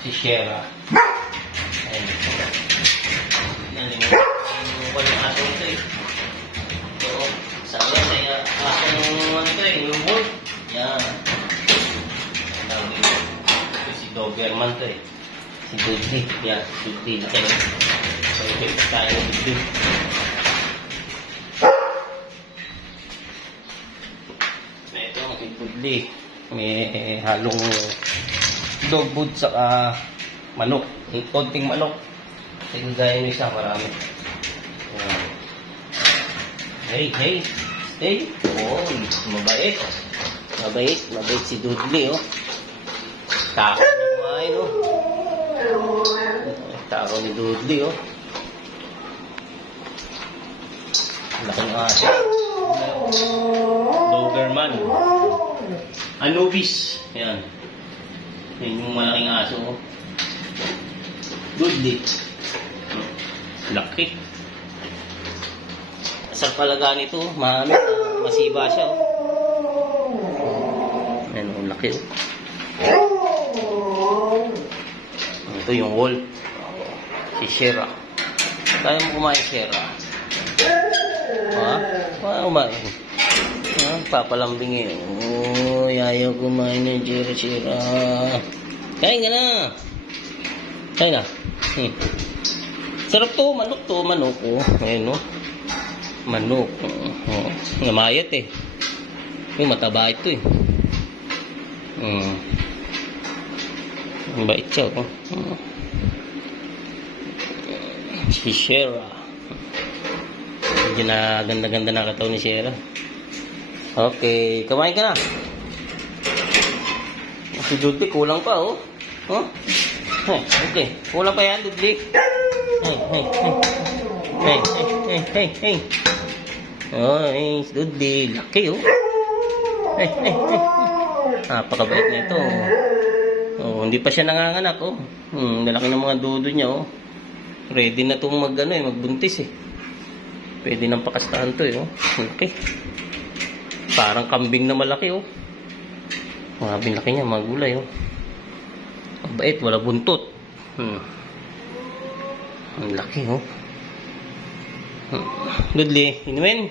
Si Shera. Ayan. Yan yung walang aso ito eh. So, sabi may aso yung ano ito eh, yung wolf. Yan. Ito si Doberman to eh. Si Dudley. Yan, Dudley. Okay. So, ito tayo ng Dudley. Ito, yung Dudley. May halong dog food sa manok. Konting manok. Ito gaya nyo isa, marami. Hey, hey. Stay. Oh, mabait. Mabait si Dudley, oh. Tako na kumain, oh. Tako ni Dudley, oh. Laking aso. Doberman. Anubis. Yan. Yan yung malaking aso, oh. Dudley. Laki. Sa palaga nito, masiba siya, oh. Ayan, oh, laki, oh. Ito yung wolf. Si Shera. Kaya mo kumain, Shera? Ha? Kaya kumain? Ha? Papalambingin. Oh, ayaw kumain ng Shera. Kain ka na. Kain na. Sarap to, manok to, manok. Oh, ayun, oh. Manok. Oh, namayat eh. Yung mataba ito eh. Bait siya, oh. Si Shera. Medyo na ganda-ganda na katawan ni Shera. Okay, kumain ka na. Si Dudley, kulang pa, oh. Oh? Okay, kulang pa yan, Dudley. Hey. Oh, si Dudley. Laki, oh. Hey. Napakabait na ito, oh. Oh, hindi pa siya nanganganak, oh. Lalaki ng mga dudo niya, oh. Ready na itong magbuntis, eh. Pwede nang pakastahan to, eh, oh. Okay. Parang kambing na malaki, oh. Mga laki niya, mga gulay, oh. Mabait, wala buntot. Ang laki, oh. Dudley, inumin.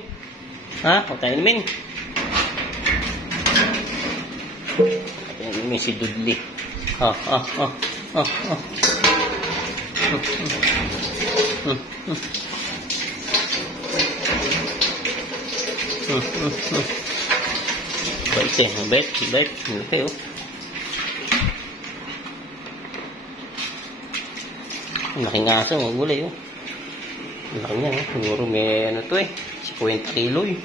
Ha? Huwag tayo inumin. Inumin si Dudley. Bait eh. Bait. Laki, oh. Laking aso, magulay, oh. Laki niya, oh. Siguro may ano to eh. 50 kilo eh.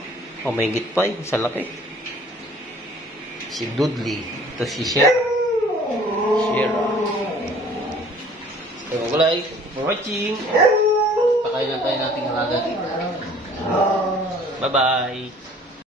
O may gitpay. Sa laki. Si Dudley. Ito si Shera. So, magulay. For watching. Pakain lang tayo nating alaga dito. Bye-bye.